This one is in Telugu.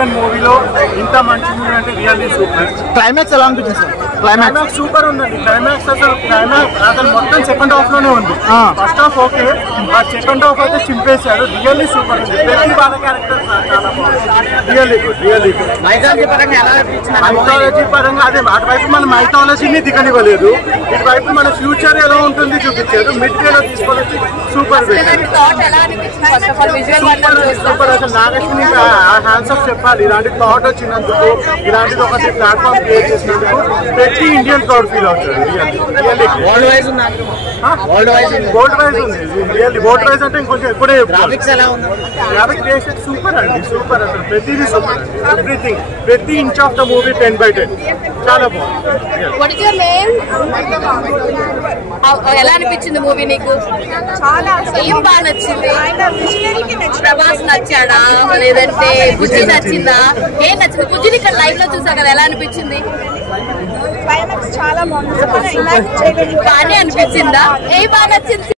యాక్షన్ మూవీలో ఇంత మంచి మూవీ అంటే రియల్లీ సూపర్. క్లైమాక్స్ ఎలా అనిపించింది సార్? క్లైమాక్స్ సూపర్ ఉందండి. క్లైమాక్స్ అసలు మొత్తం సెకండ్ హాఫ్ లోనే ఉంది. First half okay, second half అయితే చింపేశారు. రియల్లీ సూపర్ ఉంది. ప్రతి వాళ్ళ క్యారెక్టర్ చాలా బాగుంది. Really good, really good. Mythology పరంగా అదే అటువైపు మన మైథాలజీని దిగనివ్వలేదు, ఇటువైపు మన ఫ్యూచర్ ఎలా ఉంటుంది చూపించారు. మిడ్ వేలో తీసుకొని సూపర్ సూపర్. అసలు నాగేశ్వరి హ్యాండ్స్ ఆఫ్ చెప్పాలి. ఇలాంటి థాట్ వచ్చినందుకు, ఇలాంటిది ఒకటి ప్లాట్ఫామ్ క్రియేట్ చేసినందుకు ప్రతి ఇండియన్ ప్రౌడ్ ఫీల్ అవుతాడు. వరల్డ్ వైజ్ ఉంది. రియల్లీ వరల్డ్ వైజ్ అంటే ఇంకొంచెం ఎప్పుడే గ్రాఫిక్స్ సూపర్ అండి. సూపర్ అసలు ప్రతిదీ సూపర్. ఎవ్రీథింగ్, ప్రతి ఇంచ్ ఆఫ్ ద మూవీ 10/10 చాలా బాగుంది. ఎలా అనిపించింది మూవీ నీకు? చాలా ఏం బాగా నచ్చింది? ప్రభాస్ నచ్చాడా లేదంటే బుజ్జి నచ్చిందా? ఏం నచ్చింది? బుజ్జిని ఇక్కడ లైవ్ లో చూసా కదా, ఎలా అనిపించింది? చాలా బాగుంది. బాగానే అనిపించిందా? ఏ బాగా నచ్చింది?